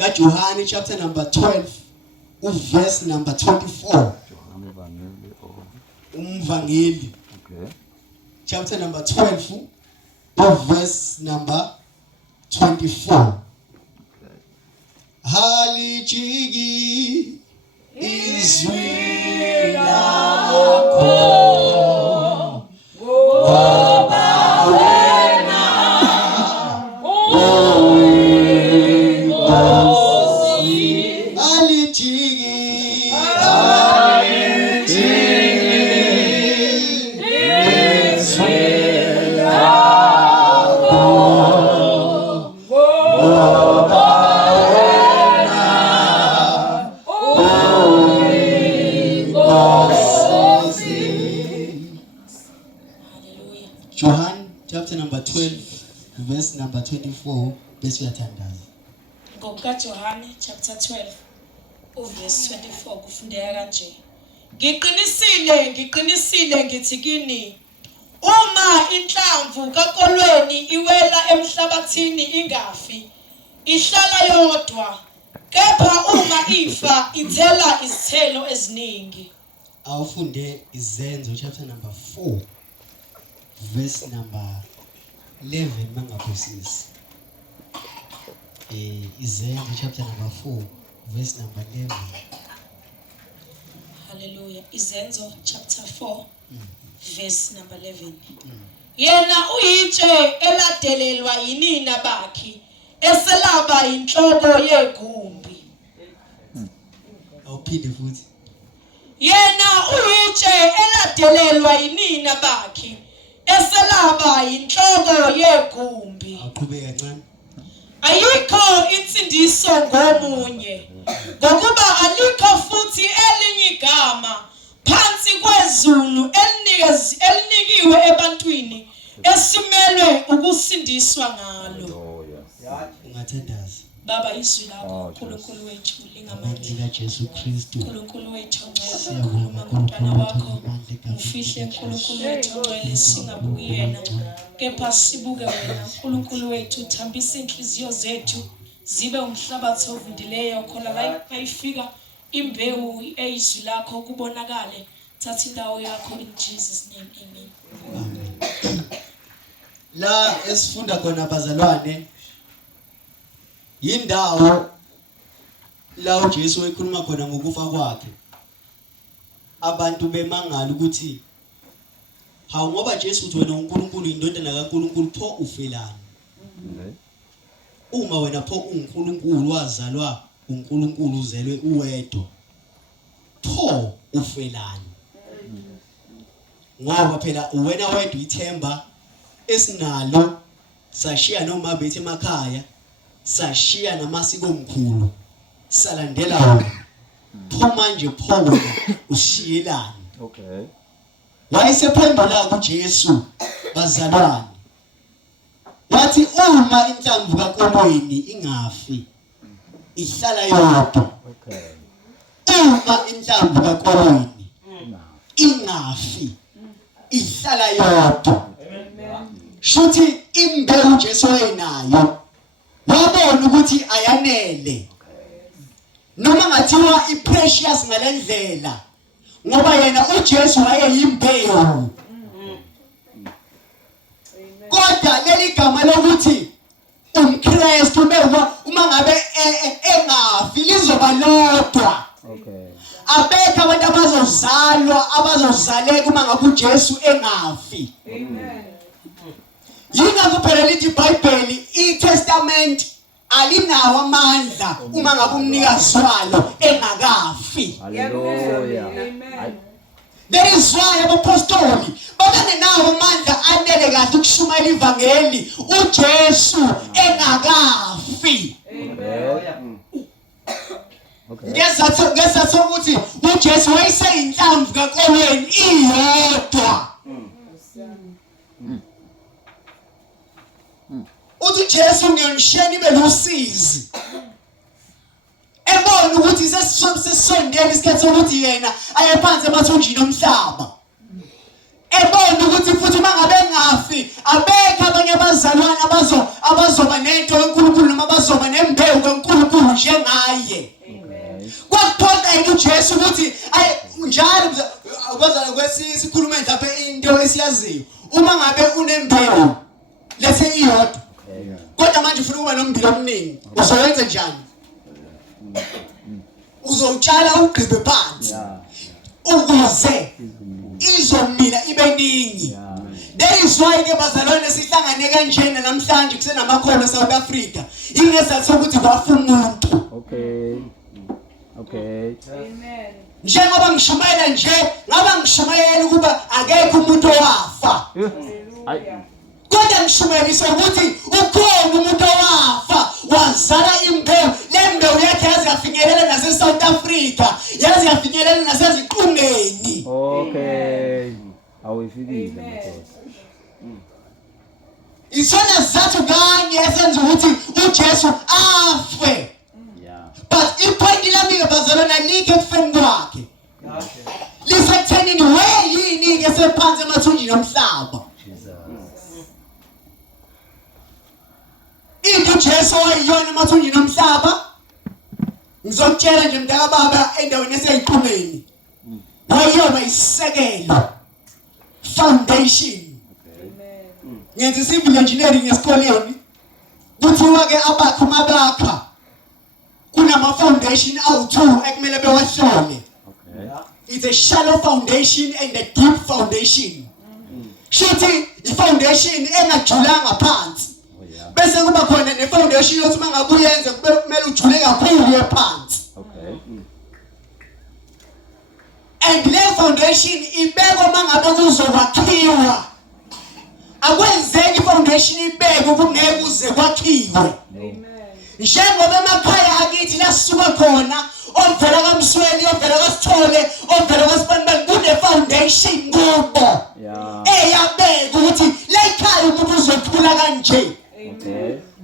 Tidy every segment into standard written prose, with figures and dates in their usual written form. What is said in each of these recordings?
kaJohane chapter number 12 verse number 24. Umvangeli. Okay. Chapter number 12 verse number 24. Halijiki izwi lakho ngoba wena uyinkosi. Halijiki izwi lakho ngoba John chapter number 12 verse number 24 bese uyathandaza. ngokaJohane chapter 12 verse 24 kufundeka kanje. Ngiqinisile ngithi kini, uma inhlamvu kakolweni iwela emhlabathini ingafi, ihlala yodwa, kepha uma ifa ithela izithelo eziningi. Awufunde izenzo chapter number 4 verse number 11 mangaphosisi. Izenzo chapter number 4 verse number 11. Hallelujah. Izenzo chapter 4 verse number 11. Yena uyitshe eladelelwa yinina bakhe, eselaba inhloko yegumbi. Awuphinde futhi. Yena uyitshe eladelelwa yinina bakhe, eselaba inhloko yegumbi. Awuqhubeka kancane. Ayikho insindiso ngomunye, ngokuba alikho futhi elinye igama phansi kwezulu elinikiwe ebantwini esimelwe ukusindiswa ngalo. Ungathandaza. Baba, izwi lakho uNkulunkulu wethu lingamandla kaJesu Kristu. uNkulunkulu wethu ongcwele, ukhuluma ngomntwana wakho, ufihle uNkulunkulu wethu ongcwele, singabuki yena kepha sibuke wena. uNkulunkulu wethu, uthambisa inhliziyo zethu zibe umhlabathi ovundileyo, khona la mayifika imbewu eyizwi lakho kubonakale. Thatha indawo yakho in Jesus name, amen. La esifunda khona bazalwane yindawo la uJesu ekhuluma khona ngokufa kwakhe. Abantu bemangala ukuthi hawu ngoba Jesu uthi wena uNkulunkulu indodana kaNkulunkulu pho ufelani? Uma wena pho uNkulunkulu wazalwa uNkulunkulu uzelwe uwedwa, pho ufelani? Ngoba phela wena wedwa ithemba esinalo, sashiya noma bethe emakhaya, sashiya namasiko omkhulu, salandela wena. Pho manje pho wena ushiyelani? Okay. Wayesephendula kuJesu bazalwane, wathi uma inhlamvu kakolweni ingafi, ihlala yodwa. Okay. Uma inhlamvu kakolweni ingafi, ihlala yodwa. Shuthi imbewu Jesu ayinayo wabona ukuthi ayanele, noma ngathiwa iprecious ngalendlela, ngoba yena uJesu wayeyimbewu. Kodwa leli gama lokuthi umKristu uma ngabe engafi lizoba lodwa. Okay. Abekho abantu abazozaleka uma ngabe uJesu engafi. Amen. Yingakho phela lithi iBhayibheli iTestament alinawo amandla uma ngabe umnikazi walo engakafi. Hallelujah. Amen. There is why abapostoli babengenawo amandla anele kahle ukushumayela ivangeli uJesu engakafi. Okay. Ngesathu ukuthi uJesu wayeseyinhlamvu kakolweni iyodwa. Uthi Jesu ngiyonishena ibe lusizi. Ebona ukuthi sesisondele isikhathi sokuthi yena ayephansi emathunjini omhlaba. Ebona ukuthi futhi mangabe engafi abekho abanye abazalwane abazoba nento kaNkulunkulu noma abazoba nembewu kaNkulunkulu njengaye. abazana kwesikhuluma lapha into esiyaziyo. Uma ngabe unembewu lethe iyodwa. Kodwa manje ufuna ukuba nommbila omningi. Uzowenza njani? Uzotshala ugqibe phansi. Ukuze izomila ibe ningi. There is why ke bazalwane sihlangane kanjena namhlanje kusenamakhono eSouth Africa. Ingesathu ukuthi kwafa umuntu. Okay. Amen. Njengoba ngishumayela nje, ngaba ngishumayela ukuba akekho umuntu owafa. Kodwa ngishumayelisa ukuthi ukhona umuntu owafa, wazala imbewu. Le mbewu yakhe yaze yafinyelela naseSouth Africa, yaze yafinyelela naseziqungeni. Okay. Awuyifikile manje. Isona zathu kanye esenza ukuthi uJesu afe. But ipointi lami bazalwana like ekufeni kwakhe. Lisekutheni weyini ke sephansi emathunjini omhlaba. Into uJesu wayiyona emathunjini omhlaba. Ngizokutshela nje mntaka baba endaweni eseyiqhumeni. Wayiyona isekelo. Foundation. Ngenza civil engineering esikoleni. Kuthiwa ke abakho mabakha. Kunama foundation awu2 ekumele bewahlole. It's a shallow foundation and a deep foundation. Shithi ifoundation engajulanga phansi. Bese kuba khona nefoundation yokuthi mangabe uyenze kumele ujule kakhulu ephansi. And le foundation ibekwa mangabe kuzokwakhiwa. Akwenzeki foundation ibekwe kungeke kuze kwakhiwe. Njengoba emakhaya akithi lasuka khona ovela kaMsweni ovela kaSithole ovela kaSibanibani kune foundation kubo eyabeka ukuthi le ekhaya umuntu uzokhula kanje.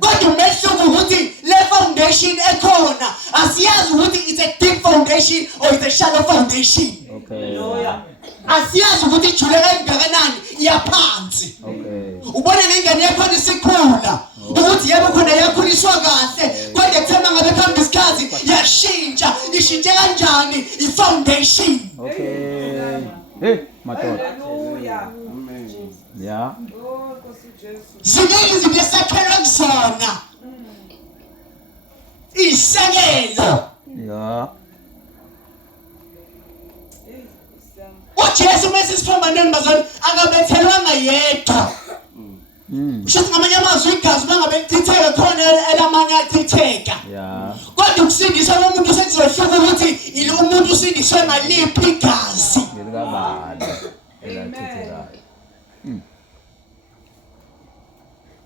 Kodwa umehluko ukuthi le foundation ekhona asiyazi ukuthi it's a deep foundation or it's a shallow foundation. Asiyazi ukuthi ijule kangakanani iyaphansi. Ubona ngengane yakho isikhula ukuthi yebo khona yakhuliswa kahle kodwa ekuthema ngabe khamba isikhathi yashintsha ishintshe kanjani ifoundation. Madoda. Yeah. Ziningi izinto esakhelwe kuzona. Isekelo. Yeah. uJesu mesisifambane bazalwane akabethelwanga yedwa. Ushithi ngamanye amazwi igazi mangabe lichitheka khona elamanye achitheka. Kodwa ukusindiswa komuntu sekuzohluka ukuthi ile umuntu usindiswe ngaliphi igazi.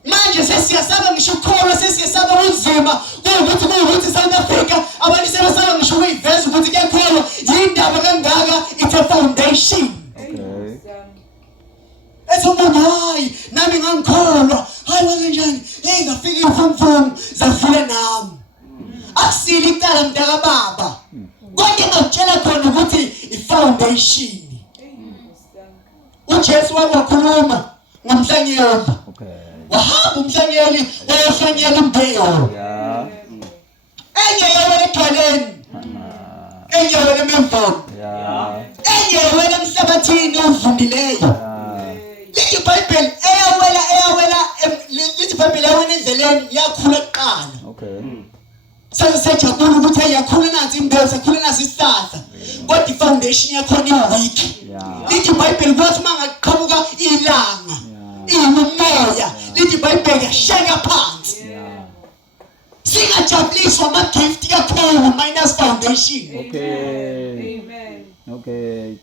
Manje sesiyasaba ngisho ukholwa sesiyasaba unzima kuwukuthi South Africa abantu sebasaba ngisho ukuyiveza ukuthi kuyakholwa yindaba kangaka it's a foundation. Esomuntu hayi nami ngangikholwa hayi wenzenjani ngafika imfumfumu zafule nami akusile icala mntaka baba kodwa ngakutshela khona ukuthi ifoundation. uJesu wakhuluma ngomhlangiyeli wahamba umhlangiyeli wayohlangiyela imbewu enye yawela egcwaleni enye yawela ememveni enye yawela emhlabathini ovundileyo. Lithi iBhayibheli eyawela lithi iBhayibheli yawela endleleni yakhula kuqala. Sasejabula ukuthi yakhula nansi imbewu sakhula nasi isihlahla kodwa ifoundation yakhona iweak. Lithi iBhayibheli ukuthi mangaqhamuka ilanga imoya lithi iBhayibheli yashaya phansi. Singajabuliswa ama-gift kakhulu minus foundation. Okay.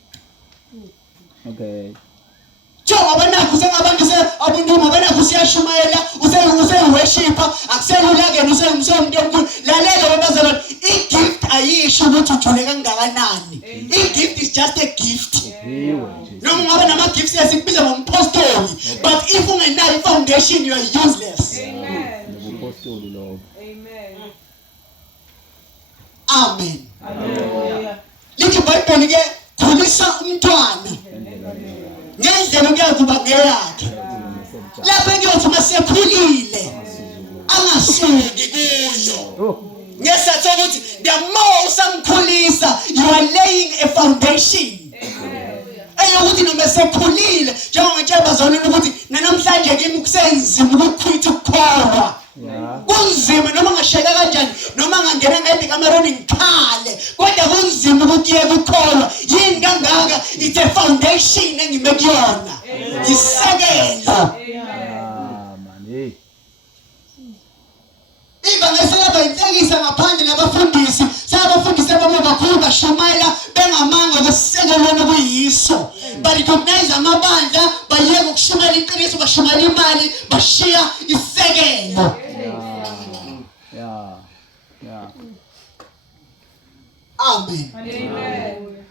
Jonga abanakho sengabantu abunduma abanakho siyashumayela useworshipper akuselula ke umuntu enkulu lalela wabazalwane igift ayisho ukuthi ujule kangakanani. Igift is just a gift. Noma ngabe nama gifts esikubiza ngompostoli but if ungenayo foundation you are useless. Amen. Lithi iBhayibheli ke khulisa umntwana ngendlela kuyakuba ngeyakhe lapho kuyothi masekhulile angasuki kuyo. Ngesathu ukuthi the more usamkhulisa you are laying a foundation. eyokuthi noma sekhulile njengoMtshebazane ukuthi namhlanje kimi kusenzima ukukhwitha ukukholwa. Kunzima noma ngasheka kanjani noma ngangena ngede kameroni ngikhale kodwa kunzima ukuyeka ukukholwa. Yini kangaka? It's a foundation engime kuyona. Isekelo. Iba ngeselaba inhlekisa ngaphandle nabafundisi. Sabafundisi abakhulu bashumayela bengamanga kusekelwana kuyiso. Barecognize amabandla bayeka ukushumayela iqiniso bashumayela imali bashiya isekelo. Amen. Amen.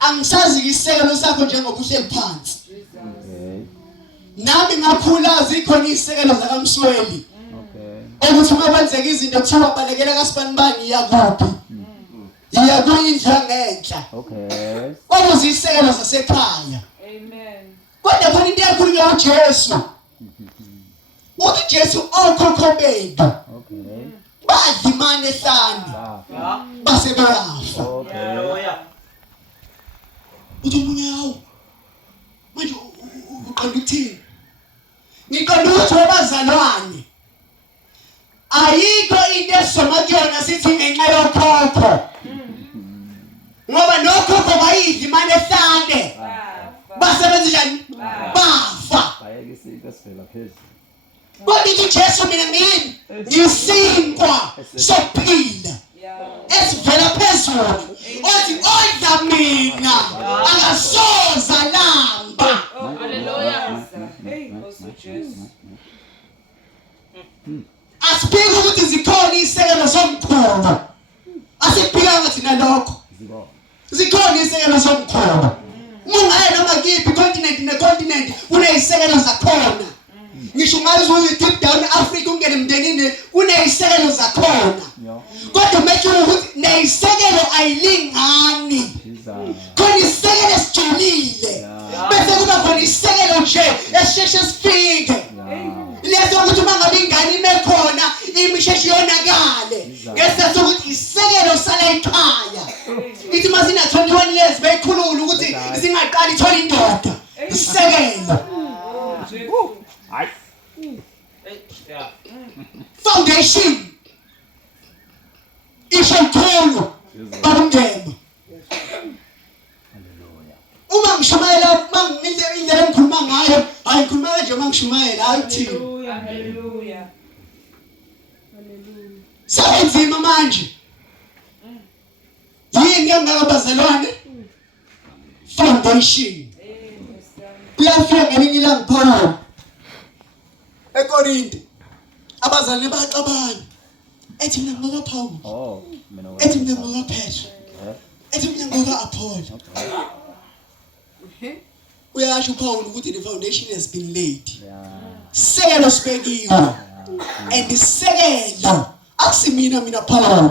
Angisazi isekelo sakho njengoba uhleli phansi. Nami ngakhula zikhona isekelo zakaMsweli. Ukuthi uma kwenzeka izinto kuthiwa balekela kaSibanibani yakuphi. Iya kuyindla ngenhla. Kwakuzi isekelo zasekhaya. Amen. Kodwa khona into ekhulunywa uJesu. Uthi Jesu okhokho bethu. Badla imali ehlanu. Base bayafa. Uthi munyawo. Manje uqonda ukuthini? Ngiqonda ukuthi abazalwane ayikho into esoma kuyona sithi ngenxa yokhokho. Ngoba nokhokho bayidla imali ehlane. Basebenza njani? Bafa. Kodwa uthi Jesu mina ngini ngisinkwa sokuphila. Esivela phezulu. Othi odla mina akasoza lamba. Hallelujah. Hey, Jesus. Asibike ukuthi zikhona isekelo somkhulu. Asibhekanga thina lokho. Zikhona isekelo somkhulu. Ungaya noma kiphi continent necontinent kuneyisekelo zakhona. Ngisho ngazi deep down Africa ungene emndenini kuneyisekelo zakhona. Kodwa manje ukuthi neyisekelo ayilingani. Khona isekelo esijulile. Bese kuba khona isekelo nje esisheshe sifike. Leso ukuthi mangabe ingane imekhona imisheshe yonakale. Ngesathi ukuthi isekelo sala ekhaya. Ithi masina 21 years beyikhulula ukuthi singaqali ithola indoda. Isekelo. Hayi. Foundation. Ishakhulu. Babungema. Uma ngishumayela indlela engikhuluma ngayo ayikhuluma nje uma ngishumayela ayithini. Hallelujah. Senzima manje. Yini ngabazalwane? Foundation. Kuyafika ngelinye ilanga Paul eKorinte abazalwane baxabana. Ethi mina ngoba Paul. Ethi mina ngoba Petro. Ethi mina ngoba Apollo. Uyasho Paul ukuthi the foundation has been laid. Sekelo sibekiwe. And isekelo akusimina mina Paul.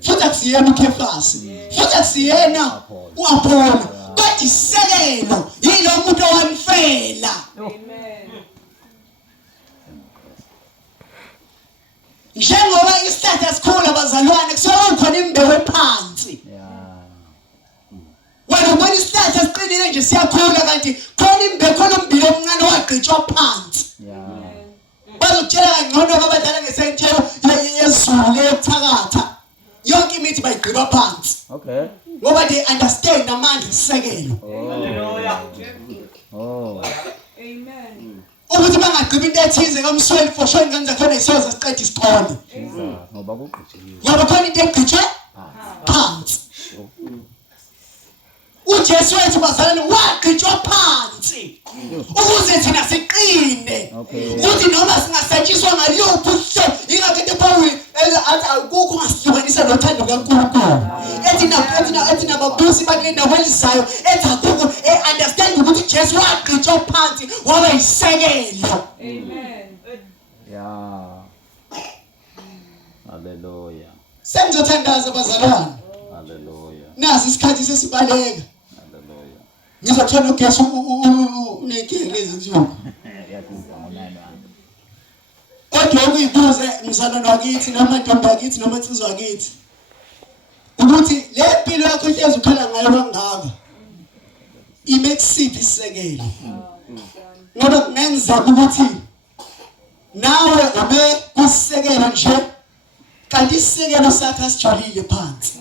Futhi akusiyena uKefasi. Futhi akusiyena uApollo. Kodwa isekelo yilo muntu owanifela. Amen. Njengoba isihlahla sikhula abazalwane kusekhona imbewu ephansi. Wena ubona isihlahla siqinile nje siyakhula kanti khona imbewu khona umbili omncane wagqitshwa phansi. Bazotshela kangcono abadala ngesentshelo yezulu leyokuthakatha. Yonke imithi bayigqiba phansi. Ngoba they understand amandla isekelo. Amen. Ukuthi bangagqiba into ethize kaMsweli for sure ngani zakhona isoza siqedwe isiqonde. Ngoba khona into egqitshwe phansi. uJesu wethu bazalwane wagqitshwa phansi ukuze thina siqine ukuthi noma singasatshiswa ngaluphi uhlobo ingakade Paul athi akukho ngasihlukanisa nothando kaNkulunkulu ethi nababusi bakule kwelizayo ethi akukho understand ukuthi Jesu wagqitshwa phansi waba yisekelo. Amen. Yeah. Hallelujah. Sengizothandaza bazalwane. Hallelujah. Nasi isikhathi sesibaleka. Hallelujah. Ngizothanda uGesu unenkinga lezinsuku. Kodwa ukuyibuze mzalwane wakithi noma ntombi yakithi noma insizwa yakithi ukuthi le mpilo yakho ihlezi ukhala ngayo kangaka imekusiphi isisekelo. Ngoba kungenzeka ukuthi nawe ube kusekela nje kanti isisekelo sakho asijolile phansi.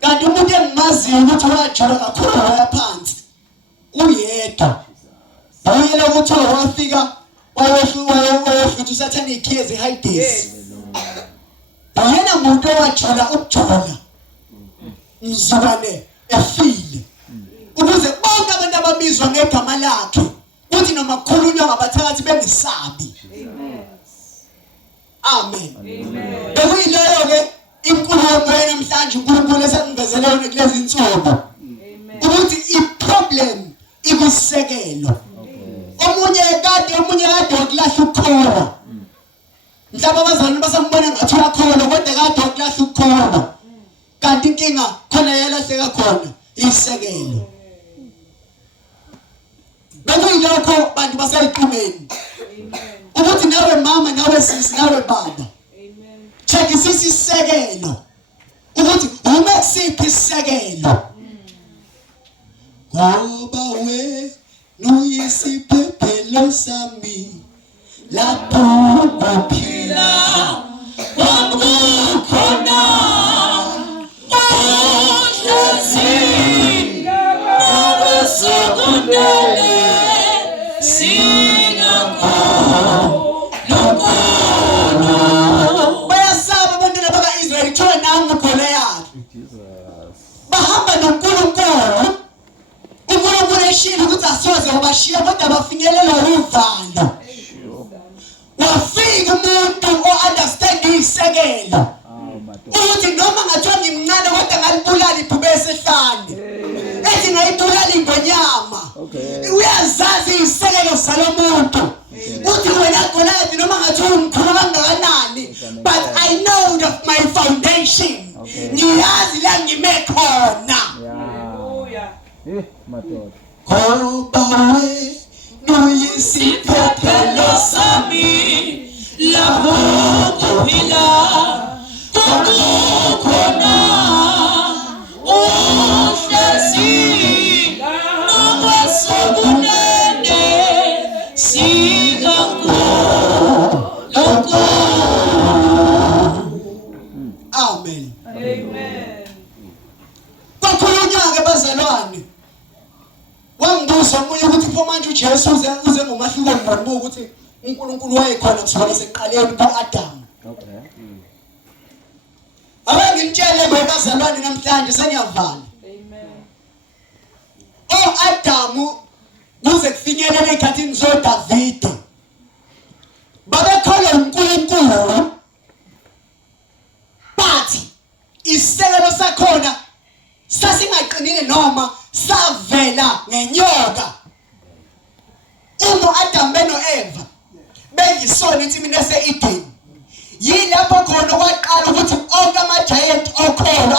Kanti umuntu engimaziyo ukuthi wajola kakhulu waya phansi uyedwa. Bayela ukuthi wafika wayefutha usathane ikhezi Hades. Bayena umuntu owajola ukujola. Mzukwane efile. Ukuze bonke abantu ababizwa ngegama lakhe uthi noma kukhulunywa ngabathakathi bengisabi. Amen. Amen. Bekuyileyo ke inkulumo namhlanje uNkulunkulu esengivezele yona kulezi insuku. Ukuthi iproblem ikusekelo. Omunye kade okulahla ukukholwa. Mhlawumbe abazali basambona ngathi uyakholwa kodwa kade okulahla ukukholwa. Kanti inkinga khona yalahleka khona isekelo. Bekuyilokho bantu baseyiqhumeni. Ukuthi nawe mama nawe sisi nawe baba. Check isisekelo. Ukuthi uma kusiphi isisekelo. Ngoba we nuyisiphephelo sami lapho ukuphila kwakukhona uhlezi ngokusukunele singakho bayasaba abantwana baka-Israyeli kuthiwa nangu uGoliathi bahamba noNkulunkulu. uNkulunkulu eshilo ukuthi asoze wabashiya kodwa bafinyelelwa uvalo. Wafika umuntu o-understand isekelo ukuthi noma ngathiwa ngimncane kodwa ngalibulala ibhube esehlane ethi ngayibulala ingonyama. Uyazazi isekelo salomuntu uthi wena Goliathi noma ngathiwa umkhulu kangakanani but I know of my foundation. Ngiyazi la ngime khona. Ngoba we nuyisiphephelo sami lapho ukuphila kwakukhona uhlezi ngokusukunele singakho. Amen. Amen. Kwakhulunywa-ke bazalwane. Wangibuza omunye ukuthi pho manje uJesu uze ngomahluko ngibona ukuthi uNkulunkulu wayekhona kusukela sekuqaleni ku-Adamu. Abangimtshele ngokazalwane namhlanje sengiyavala. Adamu kuze kufinyelele ezikhathini zoDavide babekholwa uNkulunkulu but isekelo sakhona sasingaqinile noma savela ngenyoka. Adamu beno-Eva beyisona insimini ese-Eden. Yilapho khona kwaqala ukuthi onke ama-giant okholo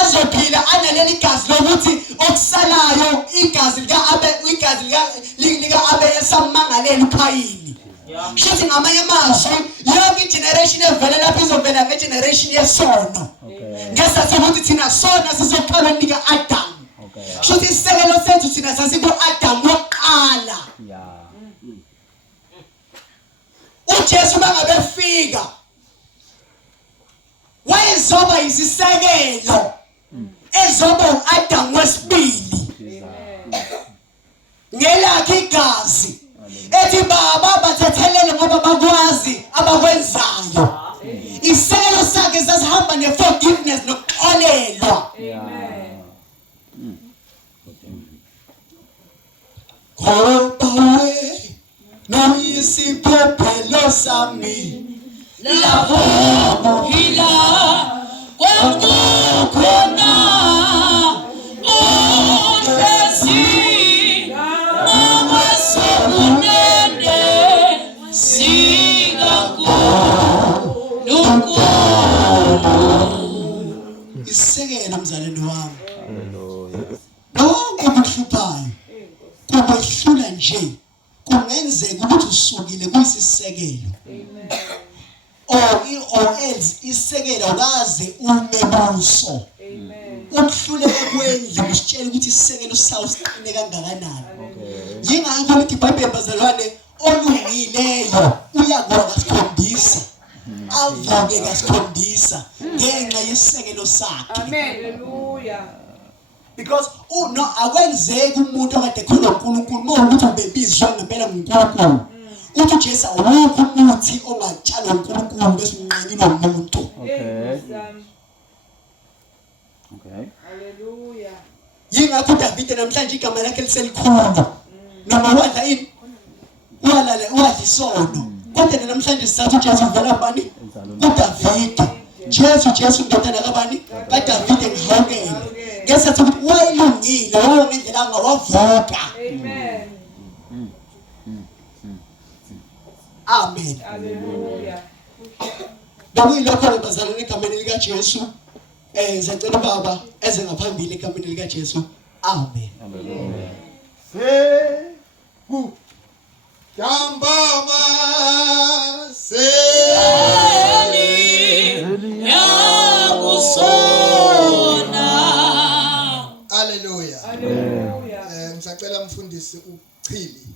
azophila analeli gazi lokuthi okusalayo igazi lika-Abe esamangalela uKhayini. Shothi ngamanye amazwi yonke igeneration evela lapho izovela ngegeneration yesono. Ngesathi ukuthi thina sona sizoqala nika Adamu. Shothi isekelo sethu thina sasiku-Adamu wokuqala. uJesu bangabefika wayezoba isisekelo ezoba uAdamu wesibili ngelakhe igazi ethi baba bathethelele ngoba bakwazi abakwenzayo. Isekelo sakhe sasihamba ne-forgiveness nokuxolelwa. Ngoba we nuyisiphephelo sami lapho ukuphila kwakukhona uhlezi ngokusukunele singakho. Isekelo mzalwane wami. Konke okuhluphayo kubehlula nje kungenzeka ukuthi usukile kuyisisekelo. Or else isekelo kaze ume buso. ukuhluleka kwendlu kusitshela ukuthi isisekelo sawo siqine kangakanani. Yingakho lithi iBhayibheli bazalwane olungileyo uyakuwa kasikhombisa avuke kasikhombisa ngenxa yesisekelo sakhe. Hallelujah. Because no akwenzeki umuntu akade khona uNkulunkulu mawukuthi ubebizwa ngempela nguNkulunkulu. Uthi uJesu awukho umuthi ongatshalwa uNkulunkulu bese unqanyelwa umuntu. Okay. Hallelujah. Yingakho uDavide namhlanje igama lakhe liselikhulu. Noma wadla ini? Wadla isono. Kodwa namhlanje sithatha uJesu uvela kubani? kuDavide. Jesu indodana kabani? kaDavide ngihawukele. Ngesathi ukuthi wayilungile wayo ngendlela angawavuka. Amen. Amen. Hallelujah. Bekuyilokho bazalwane egameni lika Jesu. Ngicela ubaba eze ngaphambili egameni lika Jesu. Amen. Hallelujah. Jambama Hallelujah. Hallelujah. Ngisacela mfundisi uChili